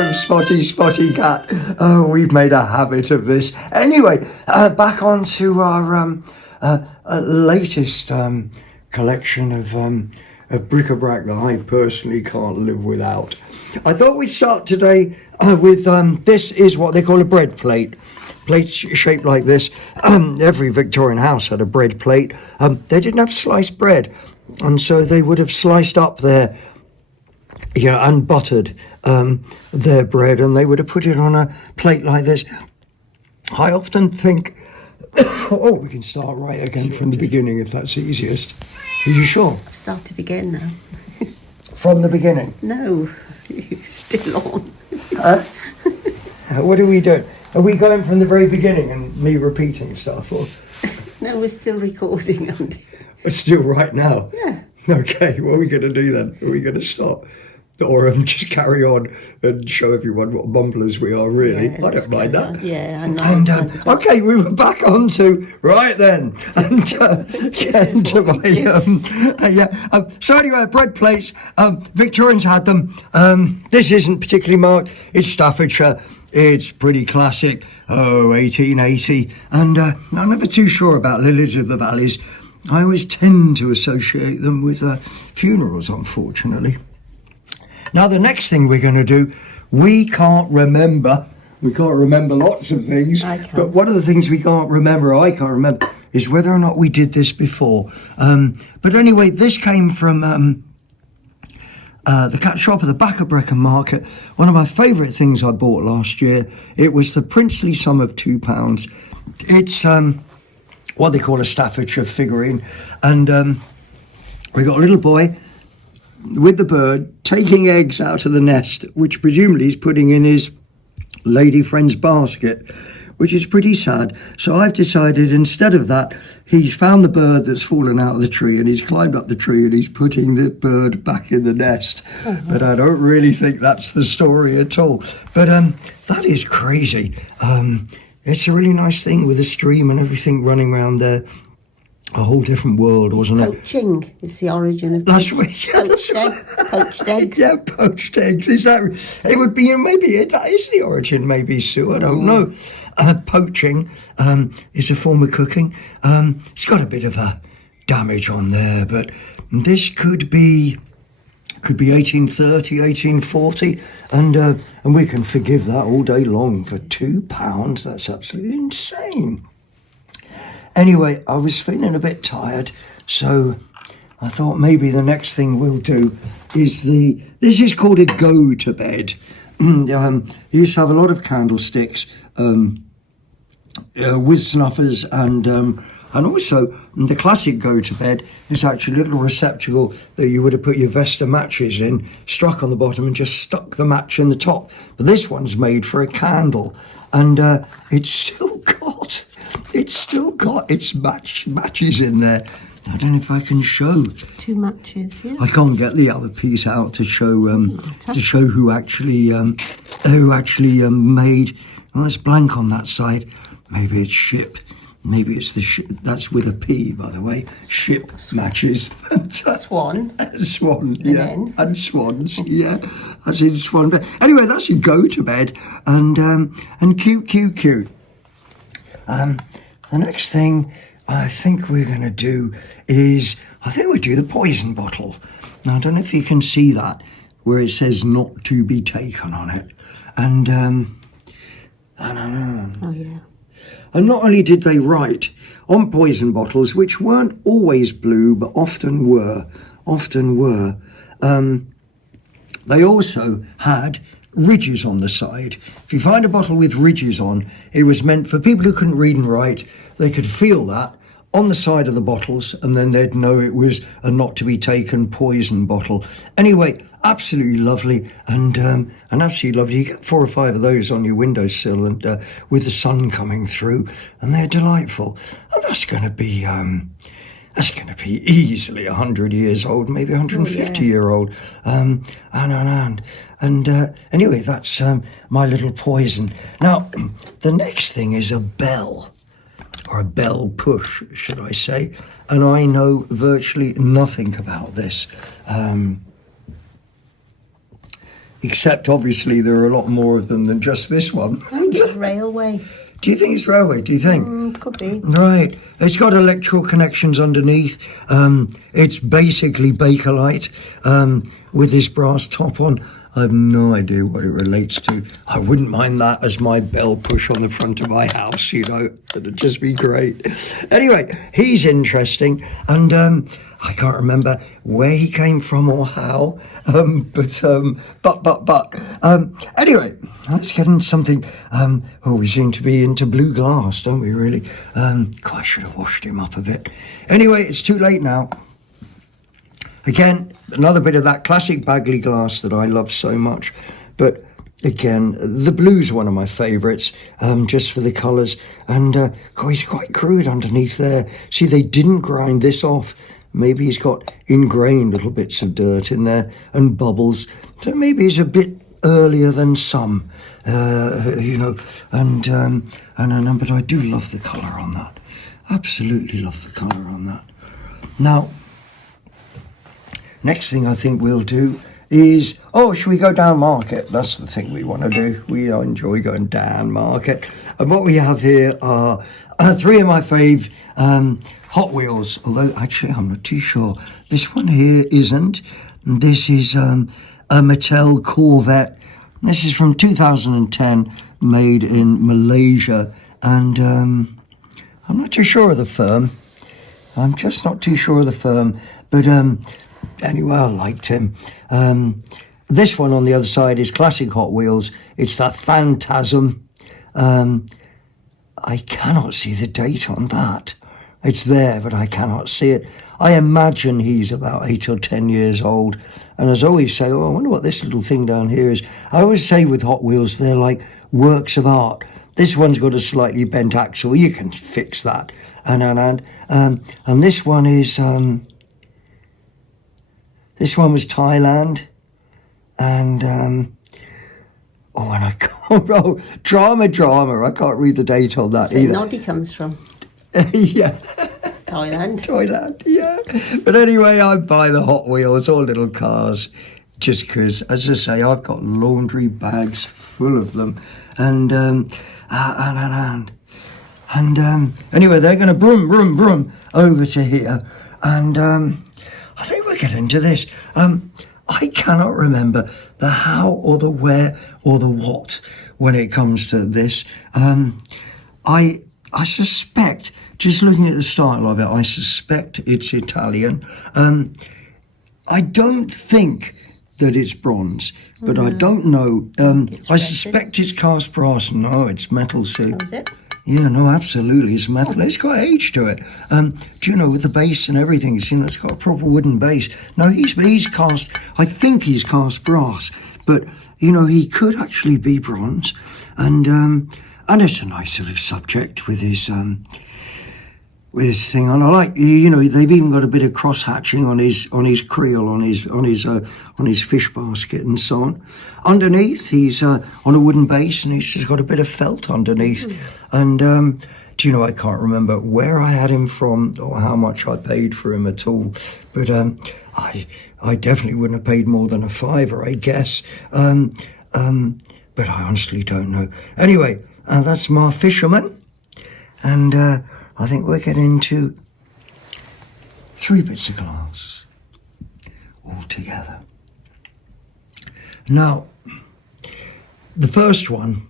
welcome, Spotty Cat. Oh, we've made a habit of this. Anyway, back on to our latest collection of bric-a-brac that I personally can't live without. I thought we'd start today with this is what they call a bread plate. Plates shaped like this. Every Victorian house had a bread plate. They didn't have sliced bread, and so they would have sliced up their and buttered their bread, and they would have put it on a plate like this. I often think, oh, we can start right again from the beginning if that's easiest. Are you sure? I've started again now. From the beginning? No, it's still on. What are we doing? Are we going from the very beginning and me repeating stuff? Or No, we're still recording, aren't we? we're still right now? Yeah. Okay, what are we going to do then? Are we going to stop? Or just carry on and show everyone what mumblers we are, really? Yeah, I don't mind that. Yeah, I know. And okay, we were back on to right then, and getting to my so anyway, bread plates. Victorians had them. This isn't particularly marked. It's Staffordshire. It's pretty classic. 1880, and I'm never too sure about lilies of the valleys. I always tend to associate them with funerals, unfortunately. Now, the next thing we're going to do, we can't remember lots of things, but one of the things we can't remember, I can't remember, is whether or not we did this before. But anyway, this came from the cat shop at the back of Brecon Market. One of my favourite things I bought last year, it was the princely sum of £2. It's what they call a Staffordshire figurine, and we got a little boy with the bird taking eggs out of the nest, which presumably he's putting in his lady friend's basket, which is pretty sad. So I've decided instead of that, he's found the bird that's fallen out of the tree, and he's climbed up the tree and he's putting the bird back in the nest. But I don't really think that's the story at all. But that is crazy. It's a really nice thing with a stream and everything running around there. A whole different world, wasn't it? Poaching is the origin of That's right. poached eggs. Yeah, poached eggs. Is that? It would be maybe that is the origin. Maybe Sue. I don't know. Poaching is a form of cooking. It's got a bit of a damage on there, but this could be 1830, 1840, and we can forgive that all day long for £2. That's absolutely insane. Anyway, I was feeling a bit tired, so I thought maybe the next thing we'll do is this is called a go-to-bed. You used to have a lot of candlesticks with snuffers, and also the classic go-to-bed is actually a little receptacle that you would have put your Vesta matches in, struck on the bottom and just stuck the match in the top. But this one's made for a candle, and it's still got its matches in there. I don't know if I can show. 2 matches, yeah. I can't get the other piece out to show who actually made. Oh, it's blank on that side. Maybe it's ship. Maybe it's the ship. That's with a P, by the way. Ship matches. Swan. Swan, yeah. And swans, yeah. That's in swan bed. Anyway, that's a go-to-bed, and cute. The next thing I think we're going to do is, I think we'll do the poison bottle. Now, I don't know if you can see that, where it says not to be taken on it. And, Oh, yeah. And not only did they write on poison bottles, which weren't always blue, but often were, they also had ridges on the side. If you find a bottle with ridges on, it was meant for people who couldn't read and write. They could feel that on the side of the bottles, and then they'd know it was a not to be taken poison bottle. Anyway, absolutely lovely, and absolutely lovely. You get 4 or 5 of those on your windowsill, and with the sun coming through, and they're delightful. And that's going to be easily 100 years old, maybe 150 year old. Anyway, that's my little poison. Now, the next thing is a bell, or a bell push, should I say. And I know virtually nothing about this. except obviously there are a lot more of them than just this one. I think it's railway. Do you think it's railway? Do you think? Could be. Right. It's got electrical connections underneath. It's basically Bakelite with this brass top on. I have no idea what it relates to. I wouldn't mind that as my bell push on the front of my house, you know. It'd just be great. Anyway, he's interesting. And I can't remember where he came from or how. Anyway, let's get into something. We seem to be into blue glass, don't we, really? God, I should have washed him up a bit. Anyway, it's too late now. Again, another bit of that classic Bagley glass that I love so much. But again, the blue's one of my favourites, just for the colours. And God, he's quite crude underneath there. See, they didn't grind this off. Maybe he's got ingrained little bits of dirt in there and bubbles. So maybe he's a bit earlier than some, you know. But I do love the colour on that. Absolutely love the colour on that. Now, next thing I think we'll do is, should we go down market? That's the thing we want to do. We enjoy going down market. And what we have here are three of my fave Hot Wheels, although actually I'm not too sure. This one here isn't. This is a Mattel Corvette. This is from 2010, made in Malaysia. And I'm not too sure of the firm. I'm just not too sure of the firm. But anyway, I liked him. This one on the other side is classic Hot Wheels. It's that Phantasm. I cannot see the date on that. It's there, but I cannot see it. I imagine he's about 8 or 10 years old. And as I always say, I wonder what this little thing down here is. I always say with Hot Wheels, they're like works of art. This one's got a slightly bent axle. You can fix that. And this one is... This one was Thailand, and and I can't. Drama. I can't read the date on that either. Noddy comes from. Yeah. Thailand. Yeah. But anyway, I buy the Hot Wheels, all little cars, just because, as I say, I've got laundry bags full of them, and anyway, they're going to broom over to here, and I think we'll get into this. I cannot remember the how or the where or the what when it comes to this. I suspect, just looking at the style of it, I suspect it's Italian. I don't think that it's bronze, but I don't know. I suspect it's cast brass. No, it's metal, Sue. Is it? Yeah, no, absolutely. It's metal. It's got age to it. Do you know, with the base and everything, it's got a proper wooden base. No, he's cast, I think he's cast brass, but, you know, he could actually be bronze. And it's a nice sort of subject with his thing on. I like, you know, they've even got a bit of cross hatching on his creel, on his fish basket and so on. Underneath, he's on a wooden base, and he's just got a bit of felt underneath. And do you know, I can't remember where I had him from or how much I paid for him at all. But I definitely wouldn't have paid more than £5, I guess. But I honestly don't know. Anyway, that's my Fisherman, and I think we're getting into 3 bits of glass all together. Now, the first one,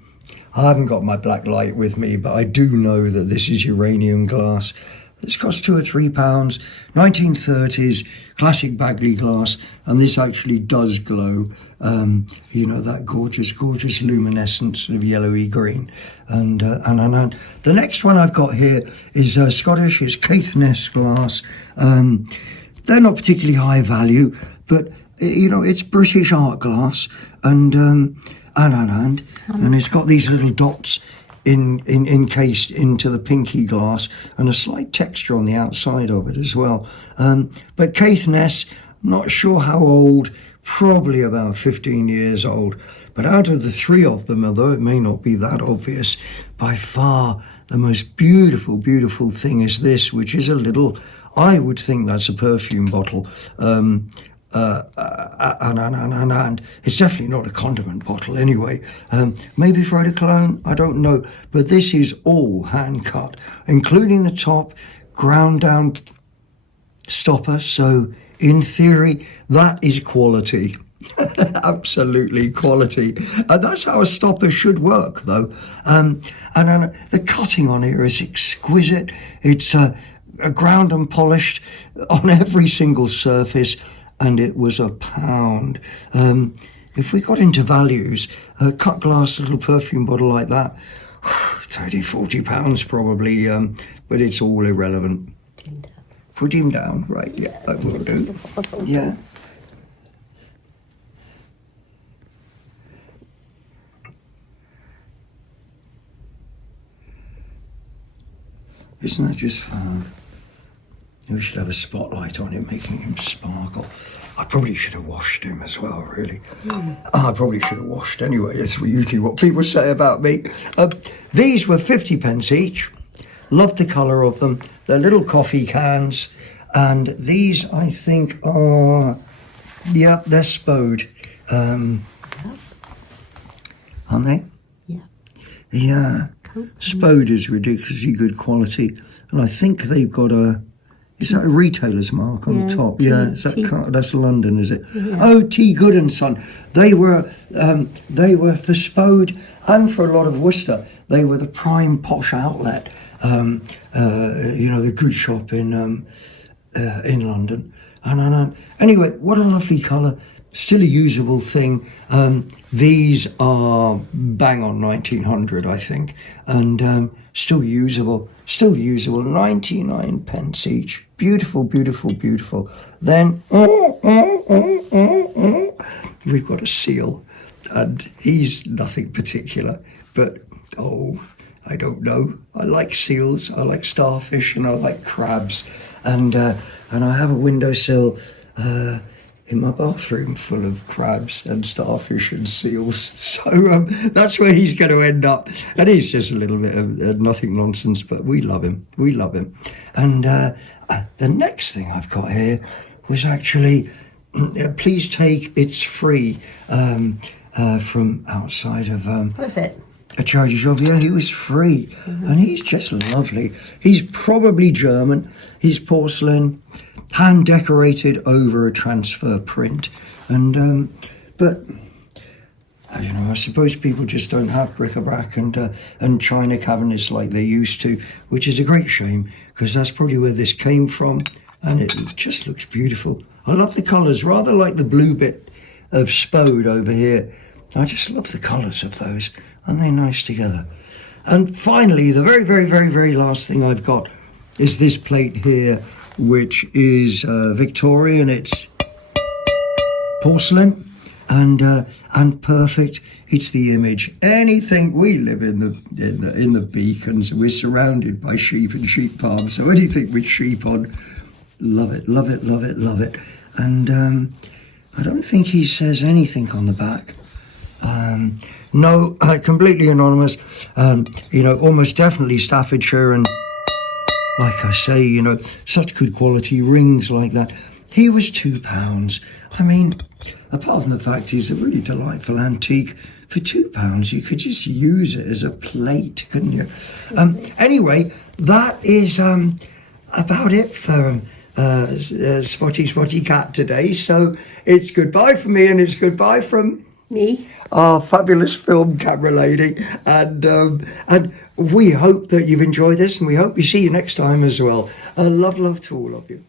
I haven't got my black light with me, but I do know that this is uranium glass. This costs £2 or £3, 1930s, classic Bagley glass, and this actually does glow. You know, that gorgeous luminescent sort of yellowy green. And the next one I've got here is Scottish. It's Caithness glass. They're not particularly high value, but you know, it's British art glass, and it's got these little dots encased into the pinky glass, and a slight texture on the outside of it as well. But Caithness, not sure how old, probably about 15 years old. But out of the 3 of them, although it may not be that obvious, by far the most beautiful thing is this, which is a little, I would think that's a perfume bottle. and it's definitely not a condiment bottle anyway. Maybe for eau de cologne, I don't know. But this is all hand cut, including the top, ground down stopper. So in theory, that is quality. Absolutely quality. And that's how a stopper should work, though. And the cutting on here is exquisite. It's ground and polished on every single surface, and it was £1. If we got into values, a cut glass little perfume bottle like that, 30, 40 pounds probably, but it's all irrelevant. Put him down, right? Yeah, I will do. Yeah. Isn't that just fun? We should have a spotlight on him, making him sparkle. I probably should have washed him as well, really. I probably should have washed anyway. That's usually what people say about me. These were 50 pence each. Loved the colour of them. They're little coffee cans. And these, I think, are... Yeah, they're Spode. Aren't they? Yeah. Yeah. Spode is ridiculously good quality. And I think they've got a... Is that a retailer's mark on the top? Is that that's London, is it? Yeah. Oh, T. Good and Son. They were for Spode and for a lot of Worcester. They were the prime posh outlet. The good shop in London. And anyway, what a lovely colour. Still a usable thing. These are bang on 1900, I think, and still usable. 99 pence each. Beautiful, beautiful, beautiful. Then we've got a seal, and he's nothing particular, but I don't know. I like seals, I like starfish, and I like crabs, and I have a windowsill in my bathroom full of crabs and starfish and seals. So that's where he's going to end up. And he's just a little bit of nothing nonsense, but we love him. We love him. And the next thing I've got here was actually, please take, it's free, from outside of... What's it? A charity shop. Yeah, he was free. And he's just lovely. He's probably German. He's porcelain, hand decorated over a transfer print. And but I suppose people just don't have bric-a-brac and china cabinets like they used to, which is a great shame, because that's probably where this came from, and it just looks beautiful. I love the colours, rather like the blue bit of Spode over here. I just love the colours of those. Aren't they nice together? And finally, the very, very, very, very last thing I've got is this plate here, which is Victorian. It's porcelain and perfect. It's the image. Anything, we live in the beacons. We're surrounded by sheep and sheep farms. So anything with sheep on, love it, love it, love it, love it. And I don't think he says anything on the back. No, completely anonymous. Almost definitely Staffordshire, and like I say, such good quality rings like that. He was £2. I mean, apart from the fact he's a really delightful antique, for £2 you could just use it as a plate, couldn't you? Anyway, that is about it for Spotty Cat today. So it's goodbye from me, and it's goodbye from me, our fabulous film camera lady, and we hope that you've enjoyed this, and we hope we see you next time as well. Love to all of you.